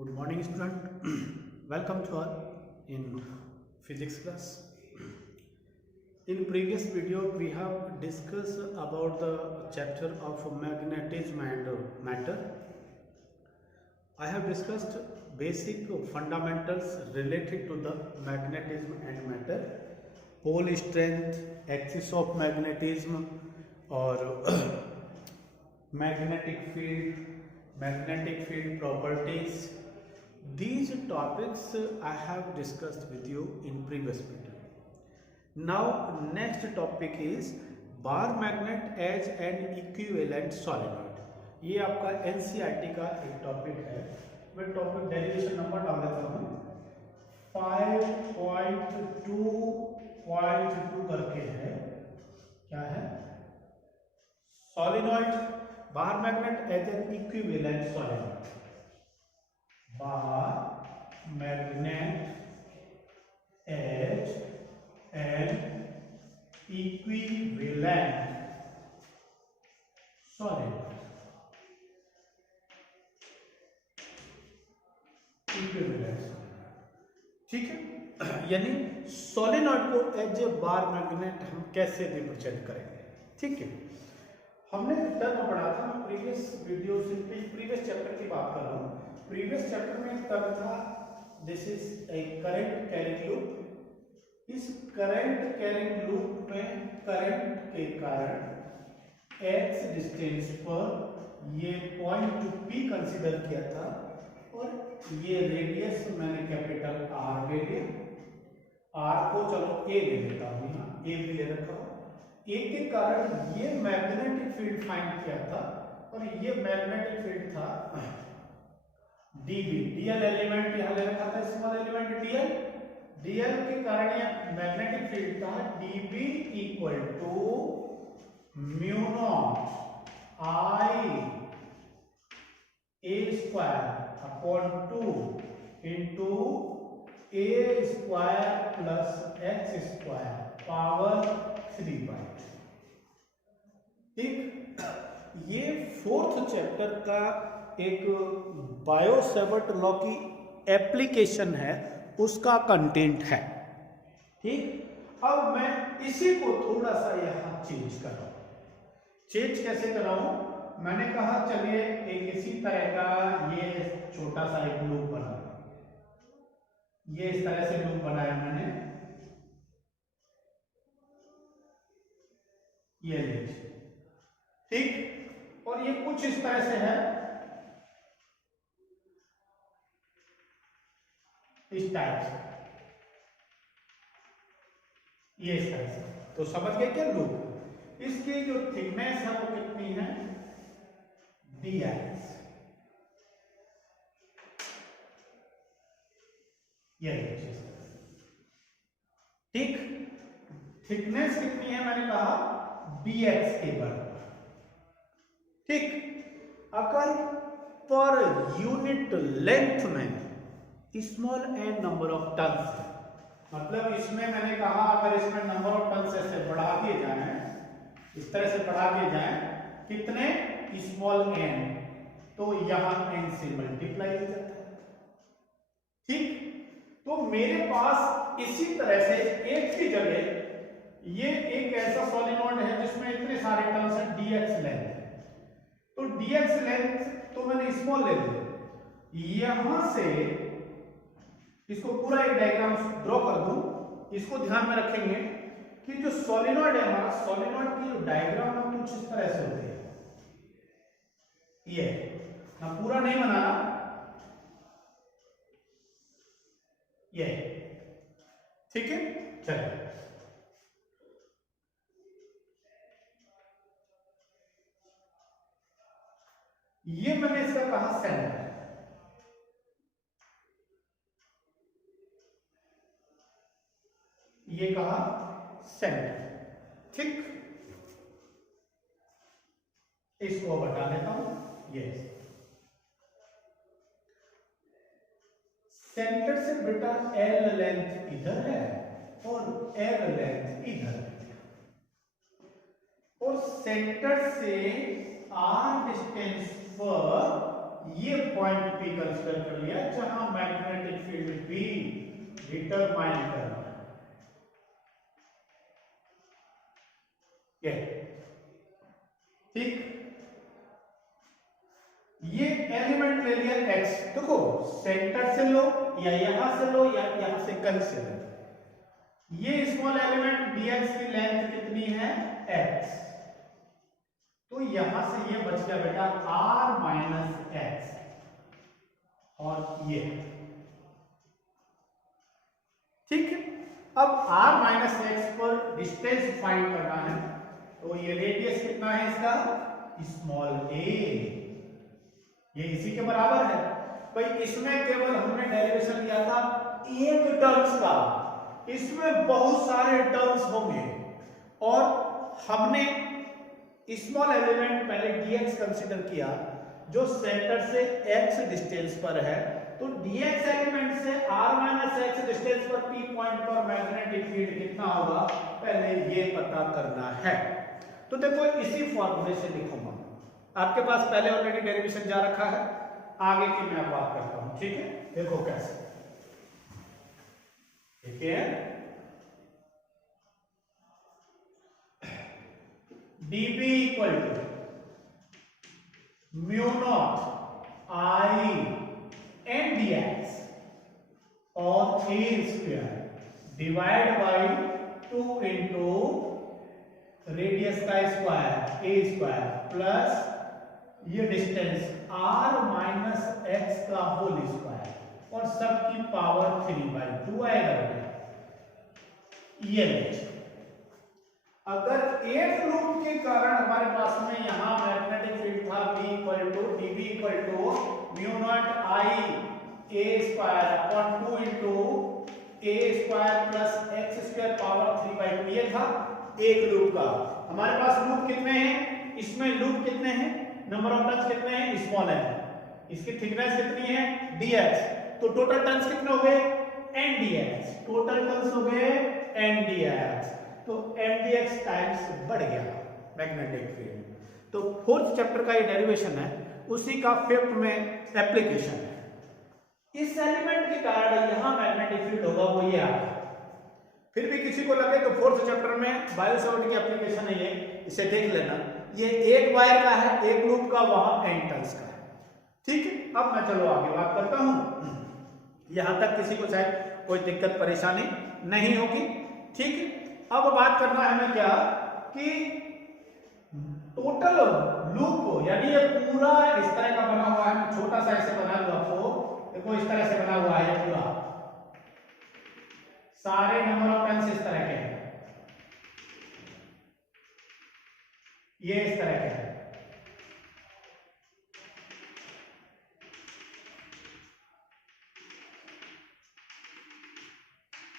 Good morning, student. Welcome to all in physics class. In previous video, we have discussed about the chapter of magnetism and matter. I have discussed basic fundamentals related to the magnetism and matter, pole strength, axis of magnetism, or magnetic field properties. These topics I have discussed with you in previous video. Now next topic is bar magnet as an equivalent solenoid. ये आपका NCERT का एक topic है. मैं topic derivation number डाल देता हूँ 5.2.2 करके है. क्या है? solenoid bar magnet as an equivalent solenoid. Bar magnet as an equivalent solenoid. Equivalent. ठीक है. यानी सोलेनॉइड को एज ए बार मैग्नेट हम कैसे रिप्रेजेंट करेंगे. ठीक है. हमने टर्म पढ़ा था. मैं प्रीवियस वीडियो से प्रीवियस चैप्टर की बात कर रहा हूँ. प्रीवियस चैप्टर में एक टर्म था, this is a current carrying loop. इस करंट कैरिंग लूप में करंट के कारण x डिस्टेंस पर ये पॉइंट P कंसीडर किया था और ये रेडियस मैंने कैपिटल R ले लिया. R को चलो A ले लेता हूँ, यहाँ A भी ले रखा हूँ. ए के कारण ये मैग्नेटिक फील्ड फाइंड किया था और ये मैग्नेटिक फील्ड था डीबी. डीएल एलिमेंट यहां ले रखा था, स्मॉल एलिमेंट डीएल. डीएल के कारण ये मैग्नेटिक फील्ड था dB equal to mu naught I a square upon 2 into a square plus x square power 3/. ठीक. ये फोर्थ चैप्टर का एक बायो-सैवर्ट लॉ की एप्लीकेशन है, उसका कंटेंट है. ठीक. अब मैं इसी को थोड़ा सा यहां चेंज कर रहा हूं. चेंज कैसे कर रहा हूं? मैंने कहा चलिए एक इसी तरह का ये छोटा सा एक लूप बना. ये इस तरह से लूप बनाया मैंने. ये लीजिए. ठीक. और ये कुछ इस तरह से है, इस टाइप से. ये इस तरह से. तो समझ गए क्या लूप? इसकी जो थिकनेस है वो कितनी है? dx. ये लीजिए. ठीक. थिकनेस कितनी है? मैंने कहा dx के बराबर. ठीक. अगर पर यूनिट लेंथ में small n number of turns है, मतलब इसमें मैंने कहा अगर इसमें नंबर ऑफ टर्न्स ऐसे बढ़ा दिए जाए, इस तरह से बढ़ा दिए जाए, कितने? स्मॉल एन, तो यहां एन से मल्टीप्लाई हो जाता है. ठीक. तो मेरे पास इसी तरह से एक ही जगह ये एक ऐसा सोलेनॉइड है जिसमें इतने सारे टर्न्स हैं dx लेंथ. तो dx लेंथ तो मैंने स्मॉल ले लिया. यहां से इसको पूरा एक डायग्राम ड्रॉ कर दूं. इसको ध्यान में रखेंगे कि जो सोलेनॉइड है हमारा, सोलेनॉइड की जो डायग्राम है कुछ इस तरह से होती है. ये ना पूरा नहीं बनाना, ये. ठीक है. चलिए. ये मैंने इसका कहा सेंटर. ये कहा सेंटर. ठीक. इसको बता देता हूं. ये सेंटर से बेटा एल लेंथ इधर है और एल लेंथ इधर है, और सेंटर से आर डिस्टेंस पर ये पॉइंट P कंसीडर कर लिया जहां मैग्नेटिक फील्ड B डिटरमाइन करना है। ये ठीक, ये एलिमेंट ले लिया x, देखो सेंटर से लो या यहां से लो या यहां से कहीं से लो, ये स्मॉल एलिमेंट dx की लेंथ कितनी है x, तो यहां से ये बच गया बेटा r माइनस एक्स, और ये ठीक है। अब r माइनस एक्स पर डिस्टेंस फाइंड करना है, तो ये रेडियस कितना है इसका स्मॉल a, ये इसी के बराबर है भाई। इसमें केवल हमने डेरिवेशन लिया था एक टर्म्स का, इसमें बहुत सारे टर्म्स होंगे, और हमने स्मॉल एलिमेंट पहले dx कंसीडर किया जो सेंटर से x डिस्टेंस पर है, तो dx एलिमेंट से r माइनस एक्स डिस्टेंस पर p पॉइंट पर मैग्नेटिक फील्ड कितना होगा पहले ये पता करना है। तो देखो इसी फॉर्मूले से लिखूंगा, आपके पास पहले ऑलरेडी डेरिवेशन जा रखा है, आगे की मैं बात करता हूं, ठीक है। देखो कैसे, ठीक है, dB equal to mu naught I n dx और a square divide by 2 into radius का स्क्वायर a स्क्वायर प्लस ये डिस्टेंस r माइनस एक्स का होल स्क्वायर और सबकी पावर 3/2 आएगा। ये अगर एक लूप के कारण हमारे पास में यहां मैग्नेटिक फील्ड था B equal to dB equal to mu naught I a square upon 2 into a square plus x square power 3/2, ये था एक लूप का। हमारे पास लूप कितने हैं, इसमें लूप कितने हैं, नंबर ऑफ टर्न्स कितने हैं स्मॉल है, इसकी थिकनेस कितनी है dx, तो टोटल टर्न्स कितने हो गए n dx, टोटल टर्न्स हो गए n dx, तो n dx टाइम्स बढ़ गया मैग्नेटिक फील्ड। तो फोर्थ चैप्टर का ये डेरिवेशन है, उसी का फिफ्थ में एप्लीकेशन है। इस एलिमेंट के कारण यहां मैग्नेटिक फील्ड होगा वो ये आ, फिर भी किसी को लगे तो फोर्थ चैप्टर में बायोसेवर्ट की एप्लीकेशन है ये, इसे देख लेना। ये एक वायर का है, एक लूप का, वहां n टर्न्स का है, ठीक है। अब मैं चलो आगे बात करता हूं, यहां तक किसी को शायद कोई दिक्कत परेशानी नहीं होगी, ठीक है। अब बात करना है हमें क्या कि टोटल लूप, यानी ये पूरा इस तरह का बना हुआ है, छोटा सा ऐसे बना हुआ आपको देखो, इस तरह से बना हुआ है पूरा, सारे नंबर ऑफ टर्न्स इस तरह के हैं, ये इस तरह के हैं,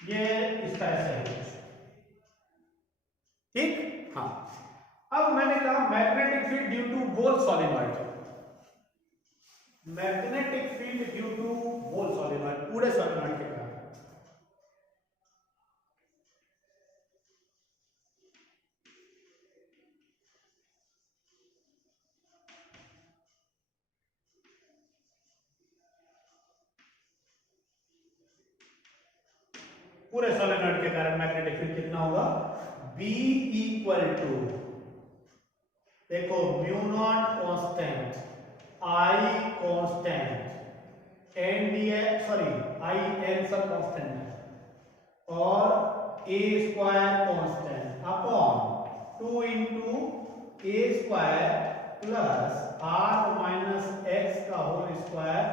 ये इस तरह से है, ठीक। हाँ, अब मैंने कहा magnetic field due to whole solenoid, magnetic field due to whole solenoid, पूरे सॉलिनॉइड के कारण, पूरे सॉलिनॉइड के कारण मैग्नेटिक फील्ड कितना होगा B इक्वल टू, देखो mu naught constant, I constant, n dx sorry I n सब कांस्टेंट है, और a square constant upon 2 into a square plus r minus x का whole square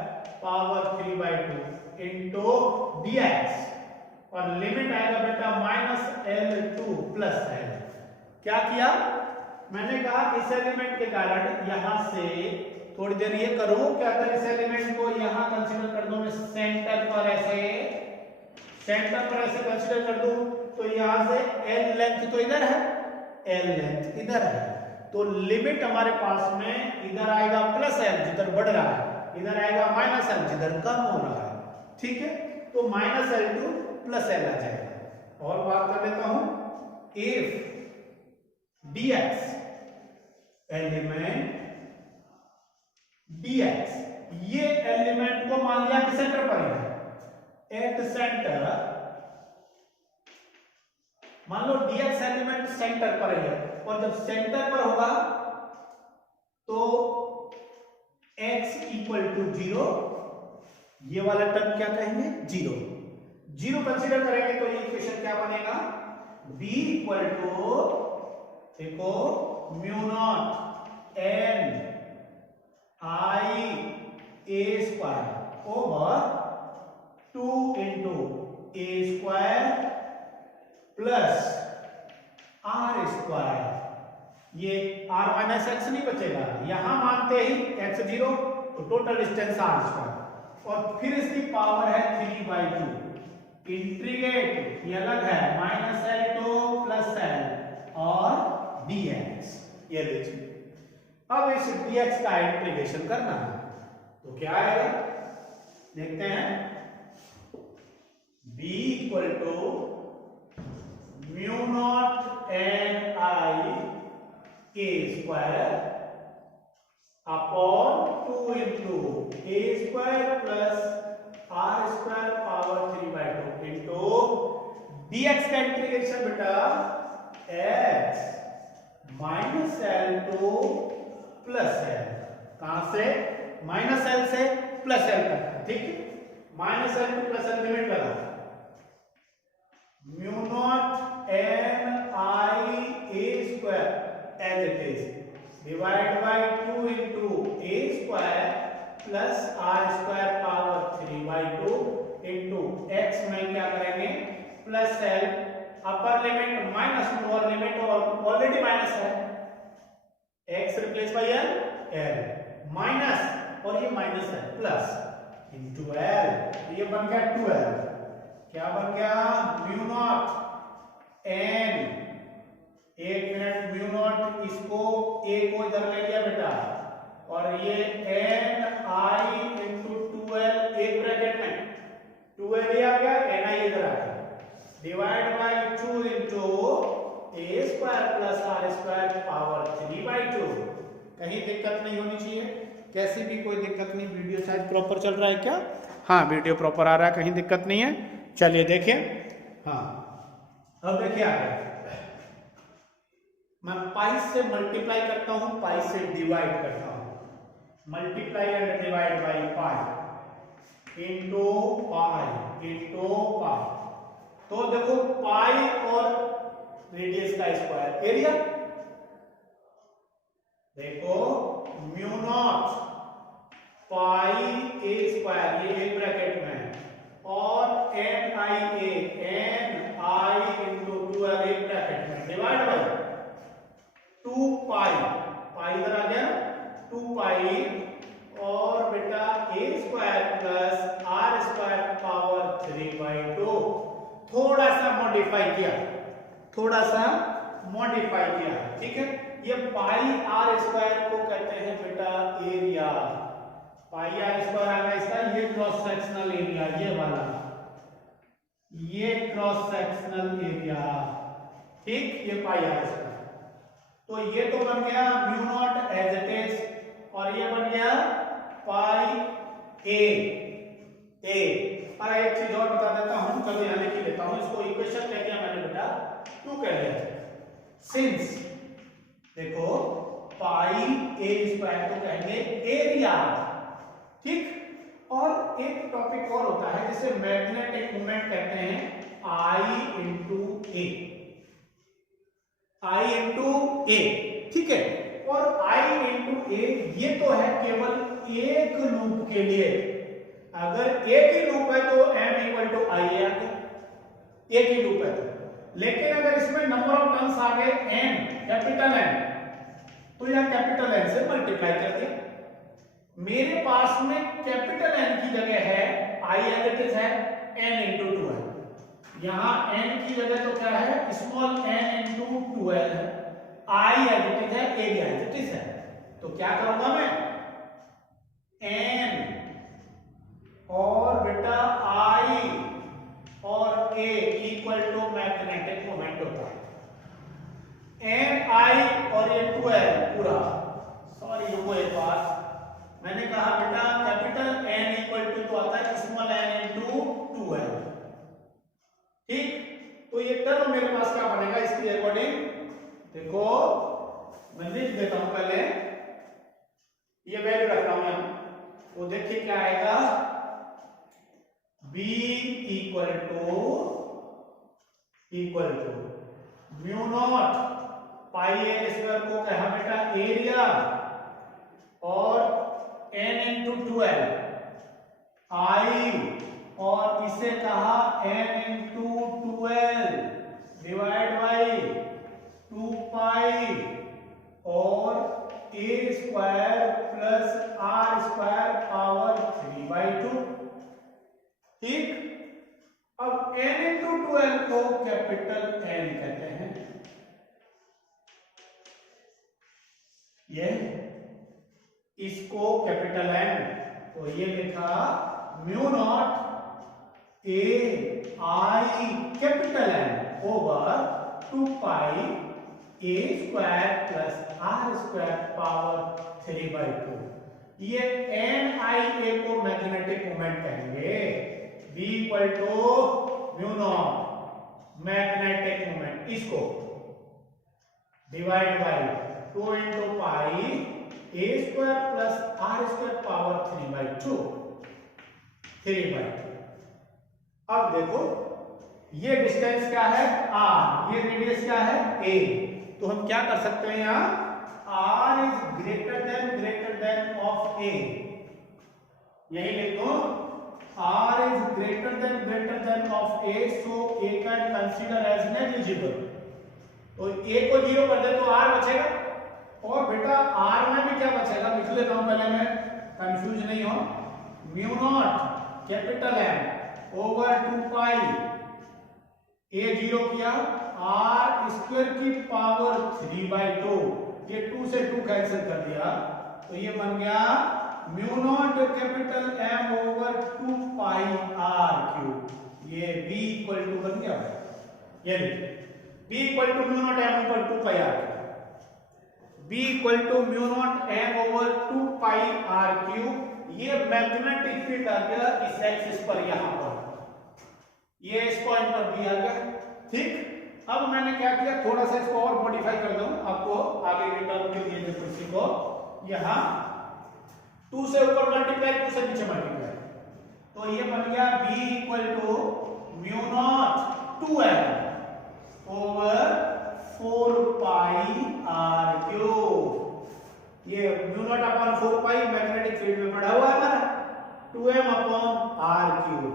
power 3/2 into dx, और limit आएगा बेटा -L to +L। क्या किया मैंने कहा, इस एलिमेंट के कारण यहां से थोड़ी देर ये करूं कि अगर इस एलिमेंट को यहां कंसीडर कर दूं, मैं सेंटर पर ऐसे कंसीडर कर दूं, तो यहां से L लेंथ तो इधर है, L लेंथ इधर है, तो लिमिट हमारे पास में इधर आएगा +L जिधर बढ़ रहा है, इधर आएगा -L जिधर कम हो रहा है, ठीक है। तो -L टू +L आ जाएगा। और बात कर लेता हूं, if dx एलिमेंट dx ये एलिमेंट को मान लिया कि सेंटर पर है, एट सेंटर, मान लो dx एलिमेंट सेंटर पर है, और जब सेंटर पर होगा तो x इक्वल टू 0, ये वाला टर्म क्या कहेंगे, 0 0 कंसीडर करेंगे तो ये इक्वेशन क्या बनेगा, b इक्वल टू देखो mu naught n I a square over 2 into a square plus r square, ये r माइनस एक्स नहीं बचेगा, यहां मानते ही x 0 तो टोटल डिस्टेंस r स्क्वायर, और फिर इसकी पावर है 3/2, इंटीग्रेट ये अलग है -l टू +l और dx, ये देखिए अब इस dx का इंटीग्रेशन करना है तो क्या आएगा, देखते हैं, b equal to mu naught n I a square upon 2 into a square plus r square power 3/2 into dx का इंटीग्रेशन बेटा x minus l to plus l, कहां से, माइनस l से प्लस l तक, ठीक है, minus l to plus l limit लगा, mu naught n I a square as it is divide by 2 into a square plus r square power 3/2 into x में क्या करेंगे plus l, upper limit minus lower limit, और already minus है, x replace by l minus, और ये minus है plus into l, ये बन गया 2l, क्या बन गया म्यू नॉट n, एक मिनट, म्यू नॉट इसको a को इधर ले लिया बेटा, और ये n I इंटू 2l एक ब्रैकेट में 2l आ गया, n I इधर आ गया, divide by 2 into a square plus r square power 3/2, कहीं दिक्कत नहीं होनी चाहिए, कैसी भी कोई दिक्कत नहीं, वीडियो शायद प्रॉपर चल रहा है क्या, हाँ वीडियो प्रॉपर आ रहा है, कहीं दिक्कत नहीं है, चलिए देखिए, हाँ अब देखिए आगे, मैं पाई से मल्टीप्लाई करता हूं, पाई से डिवाइड करता हूं, multiply and divide by pi into pi into pi, तो देखो पाई और रेडियस का स्क्वायर एरिया, देखो mu naught pi a square, ये एक ब्रैकेट में, और n I इंटू 2l एक ब्रैकेट में, डिवाइड बाय 2 पाई, पाई इधर आ गया 2 पाई, और बेटा a square plus r square power 3/2, थोड़ा सा मॉडिफाई किया, थोड़ा सा मॉडिफाई किया, ठीक है, ये पाई r स्क्वायर को कहते हैं बेटा एरिया, पाई r स्क्वायर आ गया इसका, ये क्रॉस सेक्शनल एरिया, ये वाला, ये क्रॉस सेक्शनल एरिया, ठीक, ये पाई r स्क्वायर, तो ये तो बन गया mu naught as it is, और ये बन गया पाई a, और एक चीज और बता देता हूं, चलो यहां लिख लेता हूं, इसको इक्वेशन कह दिया मैंने बेटा, क्यों कह दिया, सिंस देखो पाई a स्क्वायर को कहेंगे एरिया, ठीक, और एक टॉपिक और होता है जिसे मैग्नेटिक मोमेंट कहते हैं, I into a, I into a, ठीक है, और I इंटू a ये तो है केवल एक लूप के लिए, अगर एक ही लूप है तो m इक्वल टू I आ गया, एक ही लूप है तो, लेकिन अगर इसमें नंबर ऑफ टर्म्स आ गए n, कैपिटल N, तो यह कैपिटल N से मल्टीप्लाई कर दिया, मेरे पास में कैपिटल N की जगह है I एज इट इज है n इंटू 2l, यहां n की जगह तो क्या है स्मॉल n इंटू 2l है, I एज इट इज है, एरिया एज इट इज है, तो क्या करूंगा मैं n और बेटा I और a equal to magnetic moment होता है, n I और ये 2l पूरा, सॉरी रुको एक बार, मैंने कहा बेटा देखो मैं लिख देता हूं पहले, ये वैल्यू रखता हूं यहां, तो देखिए क्या आएगा, B equal to mu naught pi a square को कहा बेटा एरिया और n इंटू 12 आई और इसे कहा n into 12 divide by 2 pi और a square plus r square power 3/2। ठीक, अब n इंटू 12 को कैपिटल N कहते हैं, ये इसको कैपिटल N, तो ये लिखा mu naught a I capital N over 2 pi a square plus r square power 3/2। ये एन आई ए को मैग्नेटिक मोमेंट कहेंगे, B equal to mu naught magnetic moment, इसको divide by 2 into pi a square plus r square power 3/2। अब देखो ये distance क्या है r, ये रेडियस क्या है a, तो हम क्या कर सकते हैं यहां, r is greater than of a, यही लिखो r is greater than of a, so a can consider as negligible. तो a को 0 कर दे तो r बचेगा, और बेटा r में भी क्या बचेगा, लिख लेता हूं पहले, मैं कंफ्यूज नहीं हो, mu naught capital M over 2 pi a 0 किया r स्क्वायर की पावर 3/2, ये 2 से 2 कैंसिल कर दिया, तो ये बन गया mu naught capital M over 2 pi r cube, ये b इक्वल टू बन गया, ये b equal to mu naught M over 2 pi r, b equal to mu naught M over 2 pi r cube. ये मैग्नेटिक फील्ड आ गया इस axis पर, यहां पर ये इस पॉइंट पर भी आ गया। ठीक, अब मैंने क्या किया, थोड़ा सा इसको और मॉडिफाई कर दूं आपको आगे के टर्म के लिए, देखो इसी को यहां 2 से ऊपर मल्टीप्लाई 2 से नीचे मल्टीप्लाई, तो ये बन गया b equal to mu naught 2m over 4 pi r cube. ये mu naught upon 4 pi magnetic field में पड़ा हुआ है हमारा, 2m अपॉन r क्यूब,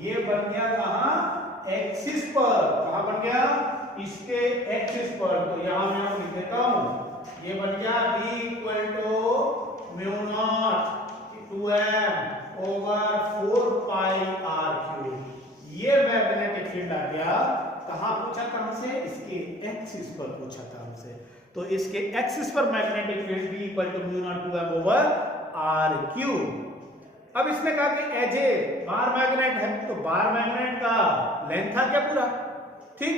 ये बन गया कहां, एक्सिस पर, कहां बन गया, इसके एक्सिस पर, तो यहां मैं लिख देता हूं, ये बन गया b equal to mu naught 2m over 4 pi r cube. ये मैग्नेटिक फील्ड आ गया, कहां पूछा था हमसे, इसके एक्सिस पर पूछा था हमसे, तो इसके एक्सिस पर magnetic field b equal to mu naught 2m over r cube. अब इसने कहा कि एज ए बार मैग्नेट है, तो बार मैग्नेट का लेंथ था क्या पूरा। ठीक,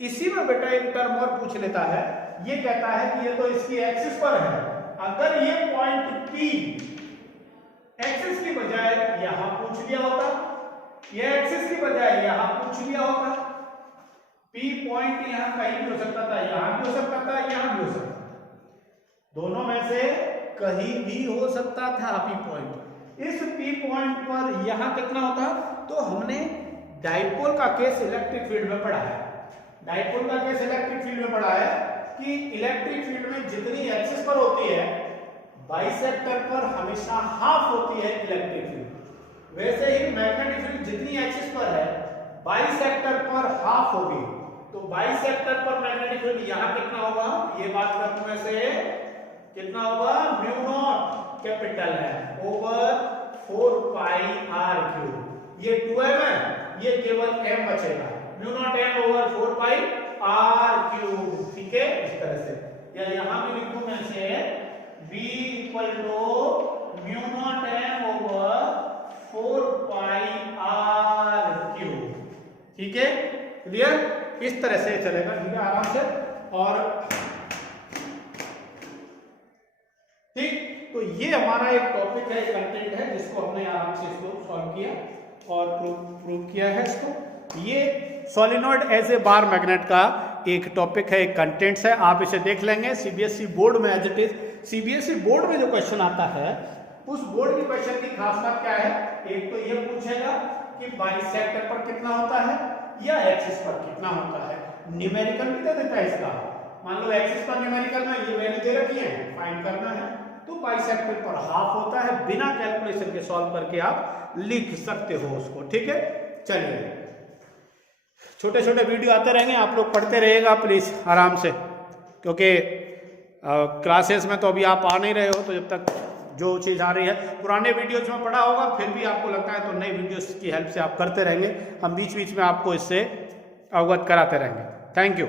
इसी में बेटा एक टर्म और पूछ लेता है, ये कहता है कि ये तो इसकी एक्सिस पर है, अगर ये पॉइंट P एक्सिस की बजाय यहां पूछ लिया होता, ये एक्सिस की बजाय यहां पूछ लिया होता, P पॉइंट यहां कहीं भी हो सकता था, यहां भी हो सकता था, यहां भी हो सकता था, दोनों में से कहीं भी हो सकता था P पॉइंट। इस P पॉइंट पर यहां कितना होता, तो हमने डाइपोल का केस इलेक्ट्रिक फील्ड में पढ़ा है, डाइपोल का केस इलेक्ट्रिक फील्ड में पढ़ा है कि इलेक्ट्रिक फील्ड में जितनी एक्सिस पर होती है बाइसेक्टर पर हमेशा हाफ होती है इलेक्ट्रिक फील्ड, वैसे ही मैग्नेटिक फील्ड जितनी एक्सिस पर है बाइसेक्टर पर हाफ होगी, तो बाइसेक्टर पर मैग्नेटिक फील्ड यहां कितना होगा, ये बात करते हैं से कितना होगा, म्यू नॉट कैपिटल है ओवर 4 पाई r क्यूब, ये 2m है, ये केवल m बचेगा, mu naught m over 4 pi r cube. ठीक है, इस तरह से, या यहां भी लिखूं मैं से b equal to mu naught m over 4 pi r cube. ठीक है, क्लियर, इस तरह से चलेगा, ठीक है, आराम से। और ठीक, तो ये हमारा एक टॉपिक है, कंटेंट है, जिसको हमने आराम से इसको सॉल्व किया और प्रूव किया है इसको। ये solenoid as a bar magnet का एक टॉपिक है, एक कंटेंट्स है, आप इसे देख लेंगे। सीबीएसई बोर्ड में as it is, CBSE board में जो क्वेश्चन आता है उस बोर्ड के क्वेश्चन की खास बात क्या है, एक तो ये पूछेगा कि बाइसेक्टर पर कितना होता है या एक्सिस पर कितना होता है। न्यूमेरिकल भी दे देता है इसका, मान लो एक्सिस पर न्यूमेरिकल में ये वैल्यू दे रखी है, फाइंड करना है, तो बाइसेक्टर पर हाफ होता है, बिना कैलकुलेशन के सॉल्व करके आप लिख सकते हो उसको। ठीक है, चलिए छोटे छोटे वीडियो आते रहेंगे, आप लोग पढ़ते रहिएगा प्लीज आराम से, क्योंकि क्लासेस में तो अभी आप आ नहीं रहे हो, तो जब तक जो चीज़ आ रही है पुराने वीडियोज में पढ़ा होगा, फिर भी आपको लगता है तो नई वीडियोस की हेल्प से आप करते रहेंगे, हम बीच बीच में आपको इससे अवगत कराते रहेंगे। Thank you.